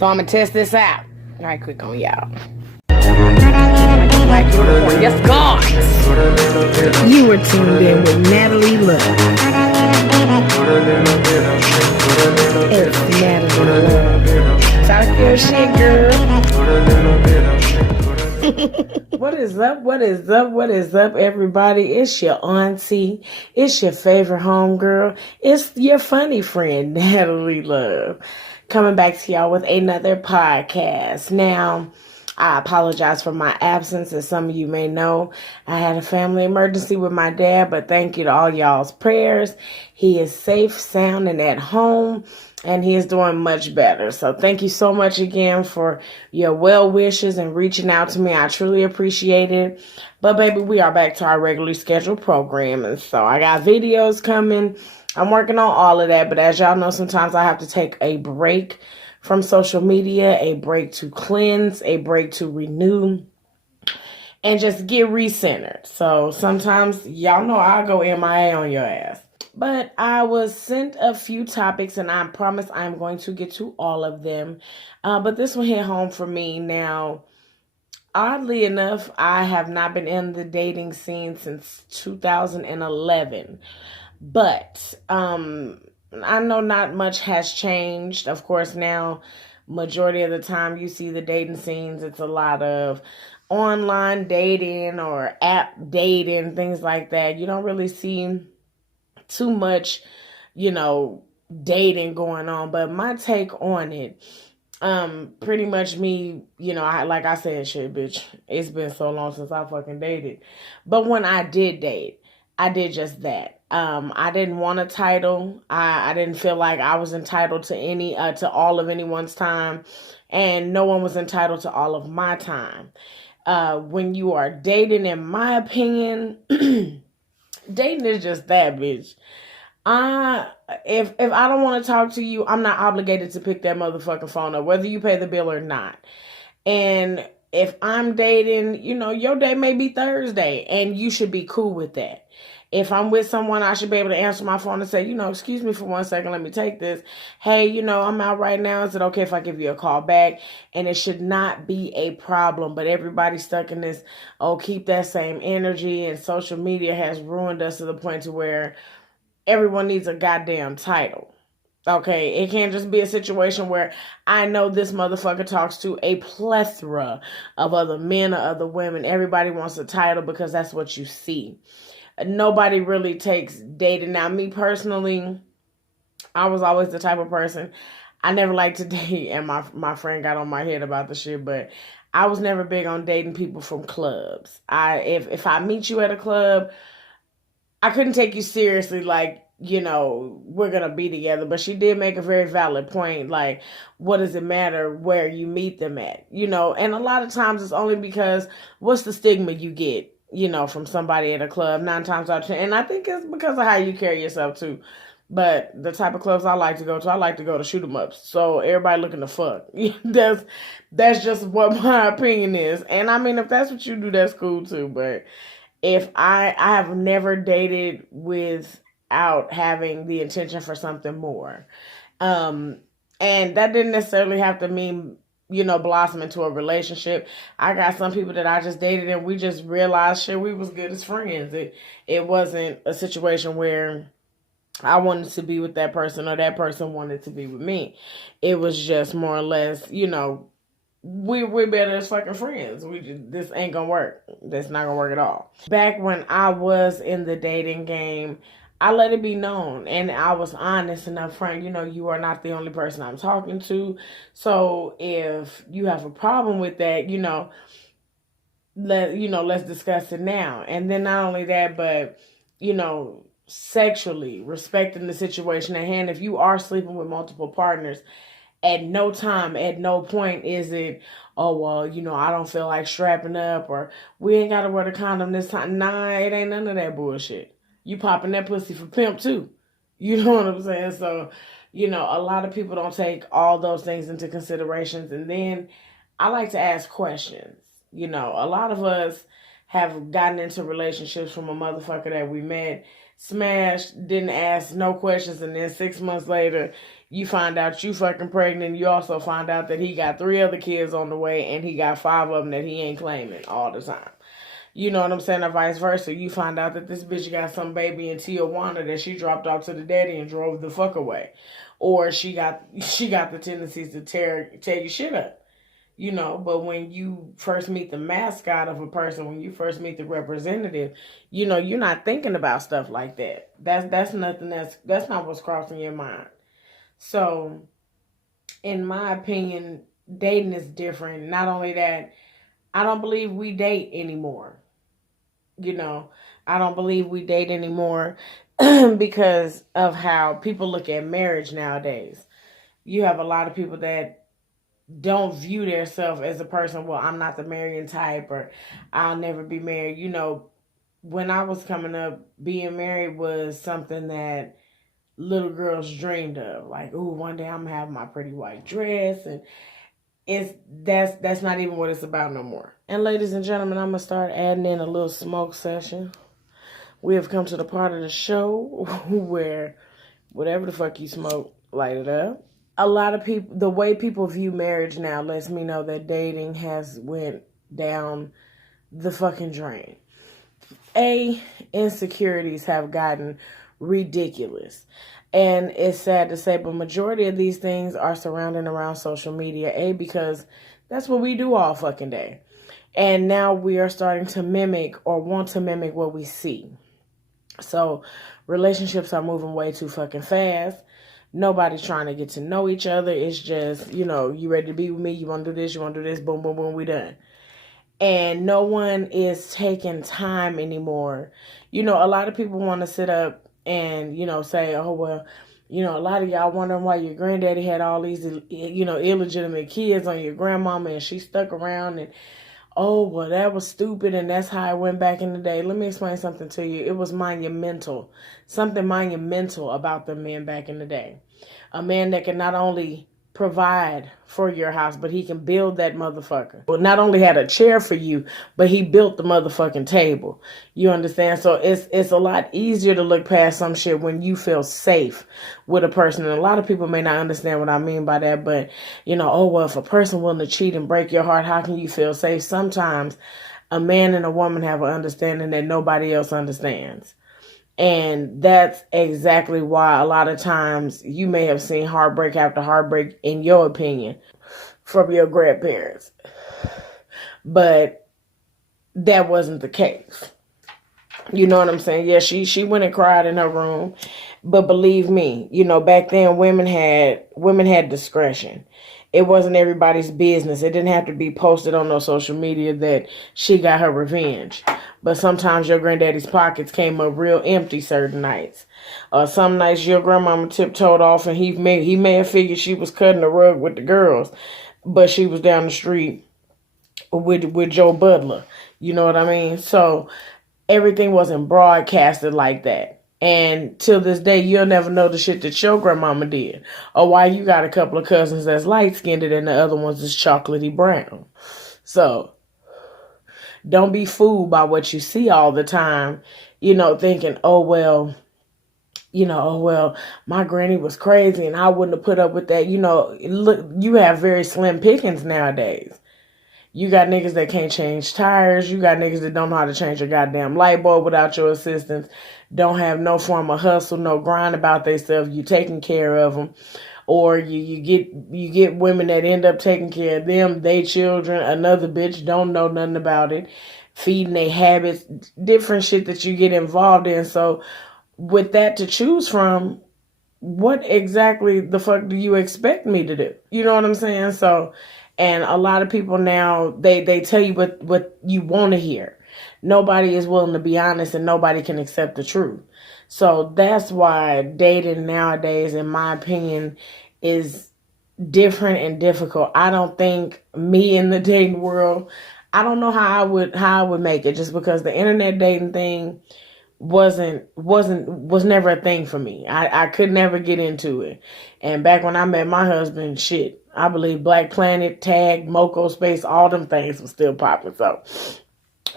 So I'm gonna test this out right quick on y'all. Black unicorn, yes God! You were tuned in with Natalie Love. It's Natalie Love. Talk your shit, girl. What is up? What is up? What is up, everybody? It's your auntie. It's your favorite homegirl. It's your funny friend, Natalie Love, coming back to y'all with another podcast. Now, I apologize for my absence. As some of you may know, I had a family emergency with my dad, but thank you to all y'all's prayers. He is safe, sound, and at home, and he is doing much better. So thank you so much again for your well wishes and reaching out to me. I truly appreciate it. But baby, we are back to our regularly scheduled program, and so I got videos coming. I'm working on all of that, but as y'all know, sometimes I have to take a break from social media, a break to cleanse, a break to renew, and just get recentered. So sometimes y'all know I'll go MIA on your ass. But I was sent a few topics, and I promise I'm going to get to all of them. But this one hit home for me. Now, oddly enough, I have not been in the dating scene since 2011. But I know not much has changed. Of course, now, majority of the time you see the dating scenes, it's a lot of online dating or app dating, things like that. You don't really see too much, dating going on. But my take on it, pretty much me, like I said, shit, bitch, it's been so long since I fucking dated. But when I did date, I did just that. I didn't want a title. I didn't feel like I was entitled to to all of anyone's time, and no one was entitled to all of my time. When you are dating, in my opinion, dating is just that, bitch. If I don't want to talk to you, I'm not obligated to pick that motherfucking phone up, whether you pay the bill or not. And if I'm dating, your day may be Thursday, and you should be cool with that. If I'm with someone, I should be able to answer my phone and say, excuse me for 1 second, let me take this. Hey, I'm out right now. Is it okay if I give you a call back? And it should not be a problem. But everybody's stuck in this, keep that same energy. And social media has ruined us to the point to where everyone needs a goddamn title. Okay, it can't just be a situation where I know this motherfucker talks to a plethora of other men or other women. Everybody wants a title because that's what you see. Nobody really takes dating. Now, me personally, I was always the type of person, I never liked to date, and my friend got on my head about the shit, but I was never big on dating people from clubs. If I meet you at a club, I couldn't take you seriously, like, we're going to be together. But she did make a very valid point. Like, what does it matter where you meet them at? And a lot of times it's only because what's the stigma you get, from somebody at a club 9 times out of 10. And I think it's because of how you carry yourself too. But the type of clubs I like to go to shoot 'em ups. So everybody looking to fuck. That's just what my opinion is. And I mean, if that's what you do, that's cool too. But if I have never dated without having the intention for something more. And that didn't necessarily have to mean, blossom into a relationship. I got some people that I just dated and we just realized shit, we was good as friends. It wasn't a situation where I wanted to be with that person or that person wanted to be with me. It was just more or less, we're better as fucking friends. This ain't gonna work. That's not gonna work at all. Back when I was in the dating game, I let it be known, and I was honest and upfront. You are not the only person I'm talking to. So if you have a problem with that, let's discuss it now. And then not only that, but sexually respecting the situation at hand. If you are sleeping with multiple partners, at no time, at no point is it, oh, well, I don't feel like strapping up, or we ain't got to wear the condom this time. Nah, it ain't none of that bullshit. You popping that pussy for pimp too. You know what I'm saying? So, a lot of people don't take all those things into considerations. And then I like to ask questions. A lot of us have gotten into relationships from a motherfucker that we met, smashed, didn't ask no questions, and then 6 months later, You find out you fucking pregnant. You also find out that he got 3 other kids on the way, and he got 5 of them that he ain't claiming all the time. You know what I'm saying? Or vice versa. You find out that this bitch got some baby in Tijuana that she dropped off to the daddy and drove the fuck away. Or she got the tendencies to tear your shit up. You know, but when you first meet the mascot of a person, when you first meet the representative, you know, you're not thinking about stuff like that. That's nothing that's not what's crossing your mind. So, in my opinion, dating is different. Not only that, I don't believe we date anymore. You know, I don't believe we date anymore because of how people look at marriage nowadays. You have a lot of people that don't view themselves as a person, well, I'm not the marrying type, or I'll never be married. You know, when I was coming up, being married was something that little girls dreamed of. Like, ooh, one day I'm gonna have my pretty white dress, and that's not even what it's about no more. And ladies and gentlemen, I'm gonna start adding in a little smoke session. We have come to the part of the show where whatever the fuck you smoke, light it up. A lot of people, the way people view marriage now lets me know that dating has went down the fucking drain. Insecurities have gotten ridiculous. And it's sad to say, but majority of these things are surrounding around social media. Because that's what we do all fucking day. And now we are starting to mimic or want to mimic what we see. So relationships are moving way too fucking fast. Nobody's trying to get to know each other. It's just, you know, you ready to be with me? You want to do this? You want to do this? Boom, boom, boom, we done. And no one is taking time anymore. You know, a lot of people want to sit up and, you know, say, oh, well, you know, a lot of y'all wondering why your granddaddy had all these, you know, illegitimate kids on your grandmama and she stuck around, and oh, well, that was stupid, and that's how it went back in the day. Let me explain something to you. It was monumental. Something monumental about the men back in the day. A man that can not only provide for your house, but he can build that motherfucker. Well, not only had a chair for you, but he built the motherfucking table. You understand? So it's a lot easier to look past some shit when you feel safe with a person. And a lot of people may not understand what I mean by that, but you know, oh, well, if a person willing to cheat and break your heart, how can you feel safe? Sometimes a man and a woman have an understanding that nobody else understands. And that's exactly why a lot of times you may have seen heartbreak after heartbreak, in your opinion, from your grandparents. But that wasn't the case. You know what I'm saying? Yeah, she went and cried in her room. But believe me, you know, back then women had discretion. It wasn't everybody's business. It didn't have to be posted on no social media that she got her revenge. But sometimes your granddaddy's pockets came up real empty certain nights. Some nights your grandmama tiptoed off and he may have figured she was cutting the rug with the girls, but she was down the street with Joe Butler. You know what I mean? So everything wasn't broadcasted like that. And till this day, you'll never know the shit that your grandmama did. Or why you got a couple of cousins that's light-skinned and the other ones is chocolatey brown. So don't be fooled by what you see all the time, you know, thinking, oh, well, my granny was crazy and I wouldn't have put up with that. You know, look, you have very slim pickings nowadays. You got niggas that can't change tires. You got niggas that don't know how to change a goddamn light bulb without your assistance. Don't have no form of hustle, no grind about themselves. You taking care of them. Or you get women that end up taking care of them, they children, another bitch don't know nothing about it, feeding their habits, different shit that you get involved in. So with that to choose from, what exactly the fuck do you expect me to do? You know what I'm saying? So, and a lot of people now, they tell you what you want to hear. Nobody is willing to be honest and nobody can accept the truth. So that's why dating nowadays, in my opinion, is different and difficult. I don't think me in the dating world, I don't know how I would make it, just because the internet dating thing was never a thing for me. I could never get into it. And back when I met my husband, shit, I believe Black Planet, Tag, Moco Space, all them things was still popping. So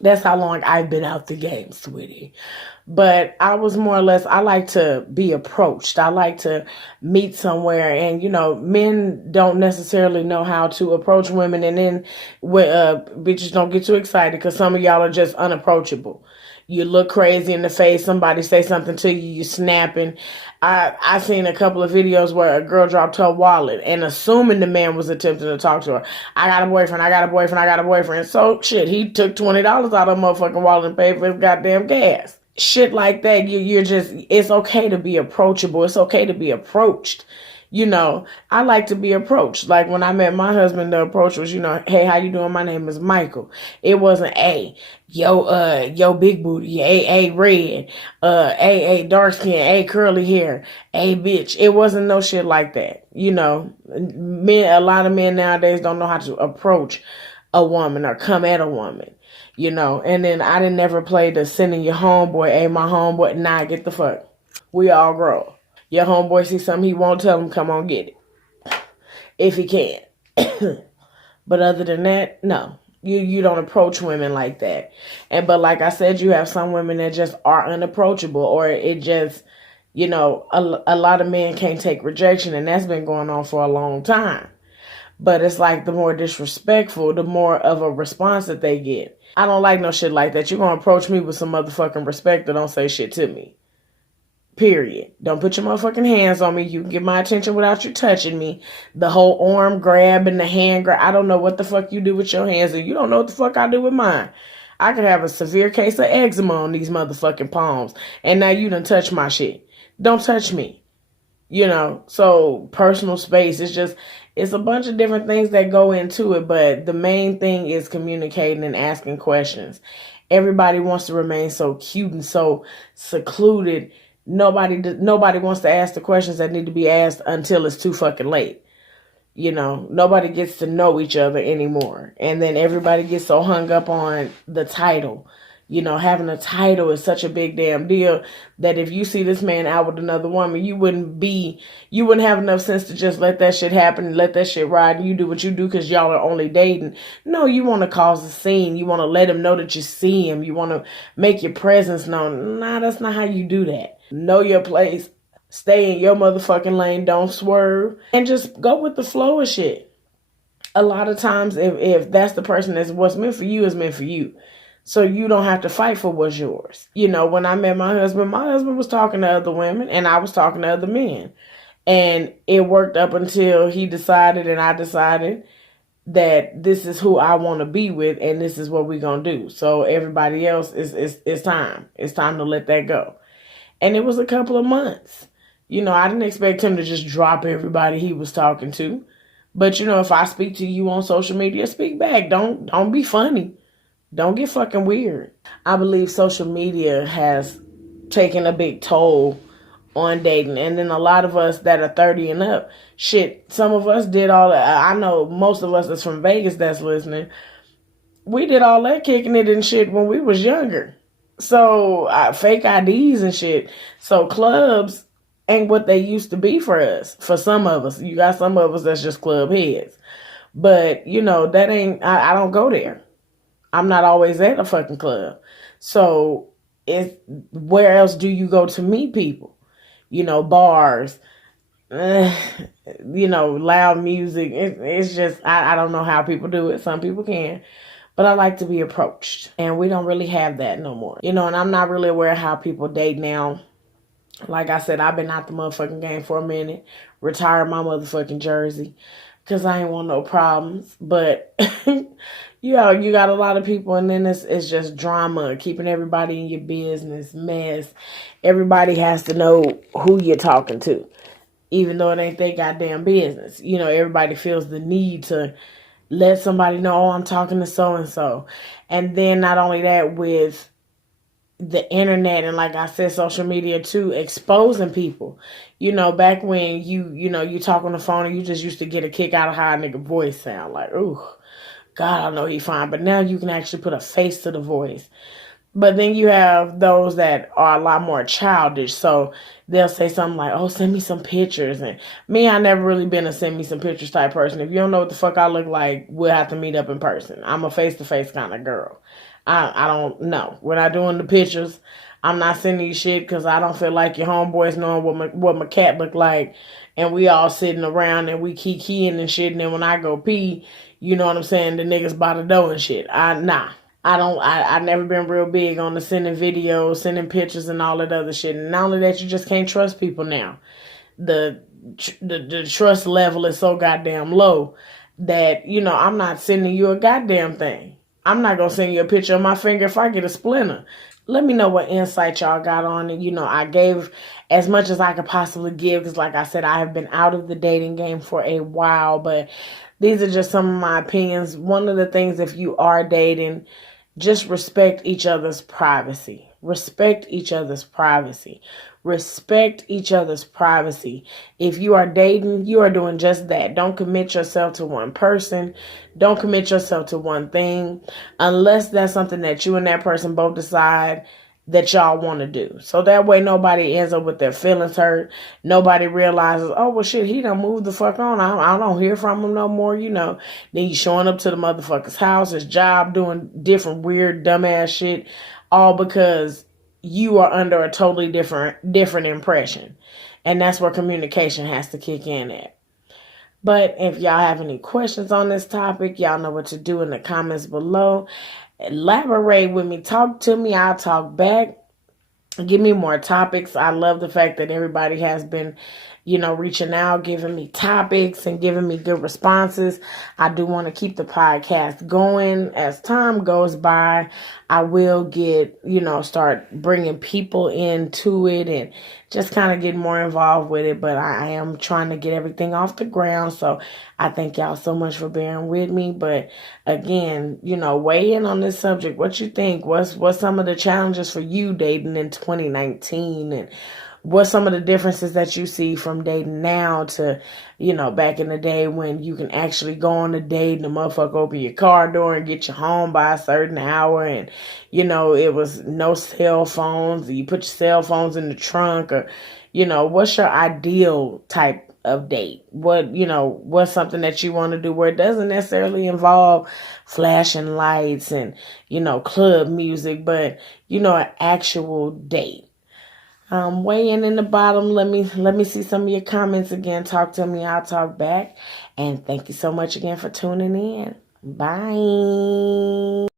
That's how long I've been out the game, sweetie. But I was more or less, I like to be approached. I like to meet somewhere. And, men don't necessarily know how to approach women. And then bitches don't get too excited because some of y'all are just unapproachable. You look crazy in the face. Somebody say something to you, you snapping. I seen a couple of videos where a girl dropped her wallet and assuming the man was attempting to talk to her. I got a boyfriend, I got a boyfriend, I got a boyfriend. So shit, he took $20 out of her motherfucking wallet and paid for his goddamn gas. Shit like that, you're just, it's okay to be approachable. It's okay to be approached. I like to be approached. Like when I met my husband, the approach was, hey, how you doing? My name is Michael. It wasn't, hey, yo, big booty, hey, red, hey, dark skin, hey, curly hair, hey, bitch. It wasn't no shit like that. A lot of men nowadays don't know how to approach a woman or come at a woman. And then I didn't never play the sending your homeboy, hey, my homeboy, nah, get the fuck. We all grow. Your homeboy see something he won't, tell him, come on, get it. If he can. But other than that, no. You don't approach women like that. But like I said, you have some women that just are unapproachable, or it just, a lot of men can't take rejection, and that's been going on for a long time. But it's like the more disrespectful, the more of a response that they get. I don't like no shit like that. You're going to approach me with some motherfucking respect or don't say shit to me. Period. Don't put your motherfucking hands on me. You can get my attention without you touching me. The whole arm grab and the hand grab. I don't know what the fuck you do with your hands, and you don't know what the fuck I do with mine. I could have a severe case of eczema on these motherfucking palms, and now you done touch my shit. Don't touch me. So personal space, it's a bunch of different things that go into it, but the main thing is communicating and asking questions. Everybody wants to remain so cute and so secluded. Nobody wants to ask the questions that need to be asked until it's too fucking late. Nobody gets to know each other anymore. And then everybody gets so hung up on the title. Having a title is such a big damn deal that if you see this man out with another woman, you wouldn't have enough sense to just let that shit happen and let that shit ride and you do what you do because y'all are only dating. No, you want to cause a scene. You want to let him know that you see him. You want to make your presence known. Nah, that's not how you do that. Know your place. Stay in your motherfucking lane. Don't swerve. And just go with the flow of shit. A lot of times, if that's the person that's what's meant for you is meant for you. So you don't have to fight for what's yours. When I met my husband was talking to other women and I was talking to other men. And it worked up until he decided and I decided that this is who I want to be with and this is what we're going to do. So everybody else, it's time. It's time to let that go. And it was a couple of months. I didn't expect him to just drop everybody he was talking to. But, if I speak to you on social media, speak back. Don't be funny. Don't get fucking weird. I believe social media has taken a big toll on dating. And then a lot of us that are 30 and up, shit, some of us did all that. I know most of us that's from Vegas that's listening. We did all that kicking it and shit when we was younger. So fake IDs and shit. So clubs ain't what they used to be for us. For some of us. You got some of us that's just club heads. But, that ain't, I don't go there. I'm not always at a fucking club. So where else do you go to meet people? Bars, loud music. It's just, I don't know how people do it. Some people can. But I like to be approached. And we don't really have that no more. And I'm not really aware of how people date now. Like I said, I've been out the motherfucking game for a minute. Retired my motherfucking jersey. Because I ain't want no problems. But, you got a lot of people. And then it's just drama. Keeping everybody in your business. Mess. Everybody has to know who you're talking to. Even though it ain't their goddamn business. Everybody feels the need to let somebody know, oh, I'm talking to so-and-so. And then not only that, with the internet and like I said, social media too, exposing people. Back when you talk on the phone and you just used to get a kick out of how a nigga voice sound. Like, ooh, God, I know he fine. But now you can actually put a face to the voice. But then you have those that are a lot more childish. So they'll say something like, oh, send me some pictures. And me, I never really been a send me some pictures type person. If you don't know what the fuck I look like, we'll have to meet up in person. I'm a face-to-face kind of girl. I don't know. We're not doing the pictures. I'm not sending you shit because I don't feel like your homeboys knowing what my cat look like, and we all sitting around and we kikiing and shit. And then when I go pee, you know what I'm saying? The niggas by the door and shit. Nah. I don't. I never been real big on the sending videos, sending pictures, and all that other shit. And not only that, you just can't trust people now. The trust level is so goddamn low that I'm not sending you a goddamn thing. I'm not gonna send you a picture of my finger if I get a splinter. Let me know what insight y'all got on it. I gave as much as I could possibly give because, like I said, I have been out of the dating game for a while, but these are just some of my opinions. One of the things, if you are dating, just respect each other's privacy. Respect each other's privacy. Respect each other's privacy. If you are dating, you are doing just that. Don't commit yourself to one person. Don't commit yourself to one thing unless that's something that you and that person both decide that y'all want to do. So that way nobody ends up with their feelings hurt. Nobody realizes, oh, well, shit, he done moved the fuck on. I don't hear from him no more, Then he's showing up to the motherfucker's house, his job, doing different weird, dumbass shit, all because you are under a totally different impression. And that's where communication has to kick in at. But if y'all have any questions on this topic, y'all know what to do in the comments below. Elaborate with me. Talk to me. I'll talk back. Give me more topics. I love the fact that everybody has been, reaching out, giving me topics and giving me good responses. I do want to keep the podcast going. As time goes by, I will get, start bringing people into it and just kind of get more involved with it. But I am trying to get everything off the ground. So I thank y'all so much for bearing with me. But again, weigh in on this subject. What you think? What's some of the challenges for you dating in 2019? And what's some of the differences that you see from dating now to, back in the day when you can actually go on a date and the motherfucker open your car door and get you home by a certain hour, and, it was no cell phones. You put your cell phones in the trunk, or, what's your ideal type of date? What's something that you want to do where it doesn't necessarily involve flashing lights and, club music, but, an actual date? Weigh in the bottom. Let me see some of your comments again. Talk to me. I'll talk back. And thank you so much again for tuning in. Bye.